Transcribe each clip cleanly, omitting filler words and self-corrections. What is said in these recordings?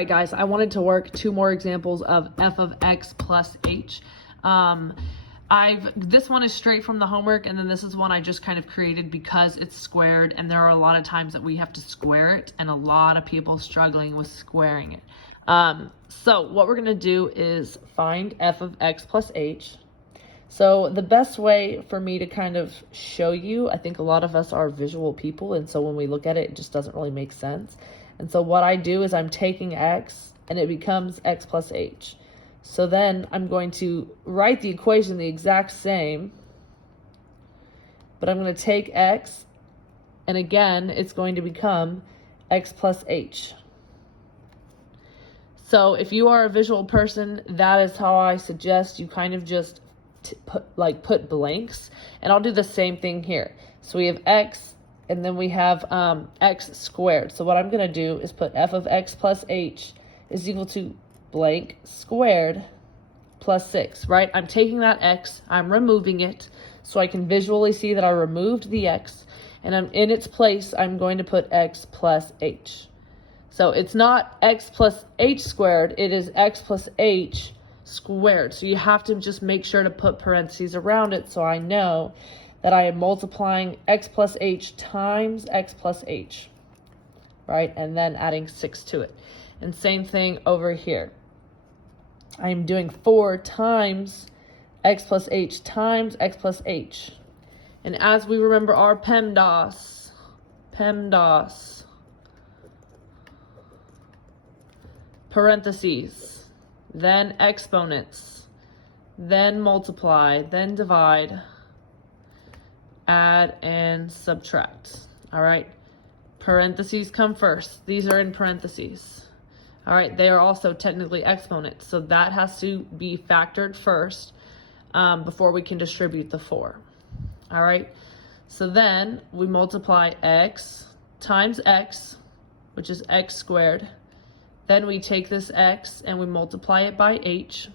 Alright guys, I wanted to work two more examples of f of x plus h. This one is straight from the homework, and then this is one I just kind of created because it's squared, and there are a lot of times that we have to square it, and a lot of people struggling with squaring it. So what we're gonna do is find f of x plus h. So the best way for me to kind of show you, I think a lot of us are visual people, and so when we look at it, it just doesn't really make sense. And so what I do is I'm taking x and it becomes x plus h. So then I'm going to write the equation the exact same, but I'm going to take x, and again, it's going to become x plus h. So if you are a visual person, that is how I suggest you kind of just put blanks, and I'll do the same thing here. So we have x, and then we have x squared. So what I'm going to do is put f of x plus h is equal to blank squared plus 6, right? I'm taking that x, I'm removing it, so I can visually see that I removed the x, and in its place, I'm going to put x plus h. So it's not x plus h squared, it is x plus h squared. So you have to just make sure to put parentheses around it so I know that I am multiplying x plus h times x plus h, right? And then adding 6 to it. And same thing over here. I am doing 4 times x plus h times x plus h. And as we remember our PEMDAS, parentheses, then exponents, then multiply, then divide, add and subtract. All right, parentheses come first. These are in parentheses. All right, they are also technically exponents, so that has to be factored first before we can distribute the 4. All right, so then we multiply x times x, which is x squared. Then we take this x and we multiply it by h,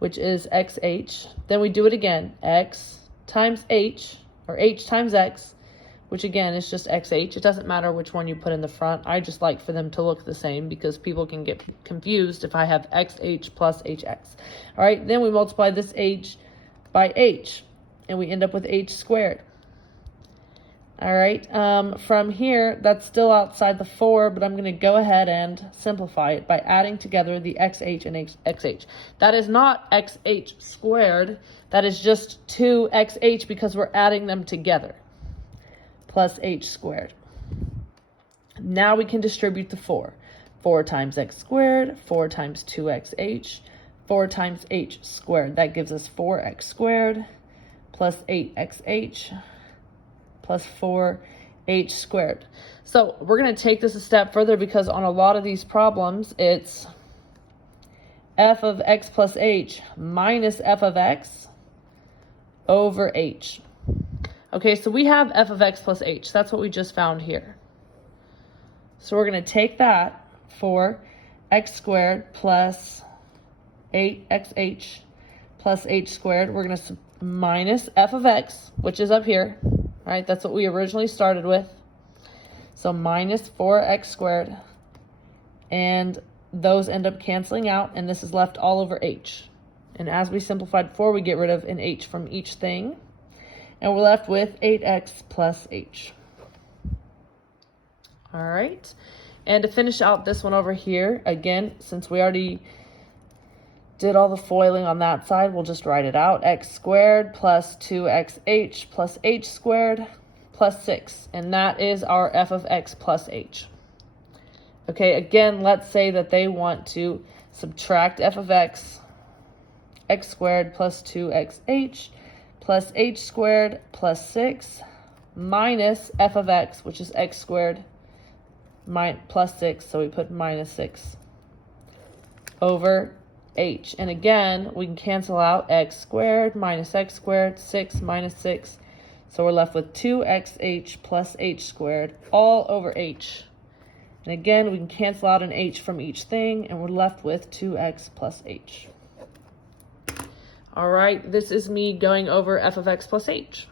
which is xh. Then we do it again, x times h, or h times x, which again is just xh. It doesn't matter which one you put in the front. I just like for them to look the same because people can get confused if I have xh plus hx. All right, then we multiply this h by h, and we end up with h squared. All right, from here, that's still outside the 4, but I'm going to go ahead and simplify it by adding together the xh and xh. That is not xh squared. That is just 2xh because we're adding them together, plus h squared. Now we can distribute the 4. 4 times x squared, 4 times 2xh, 4 times h squared. That gives us 4x squared plus 8xh plus 4h squared. So we're going to take this a step further because on a lot of these problems, it's f of x plus h minus f of x over h. Okay, so we have f of x plus h. That's what we just found here. So we're going to take that for x squared plus 8xh plus h squared. We're going to minus f of x, which is up here. Right, that's what we originally started with. So minus 4x squared, and those end up canceling out, and this is left all over h. And as we simplified before, we get rid of an h from each thing, and we're left with 8x plus h. All right, and to finish out this one over here, again, since we already did all the foiling on that side, we'll just write it out. X squared plus 2xh plus h squared plus 6. And that is our f of x plus h. Okay, again, let's say that they want to subtract f of x, x squared plus 2xh plus h squared plus 6 minus f of x, which is x squared plus 6. So we put minus 6 over h. And again, we can cancel out x squared minus x squared, 6 minus 6. So we're left with 2xh plus h squared all over h. And again, we can cancel out an h from each thing, and we're left with 2x plus h. All right, this is me going over f of x plus h.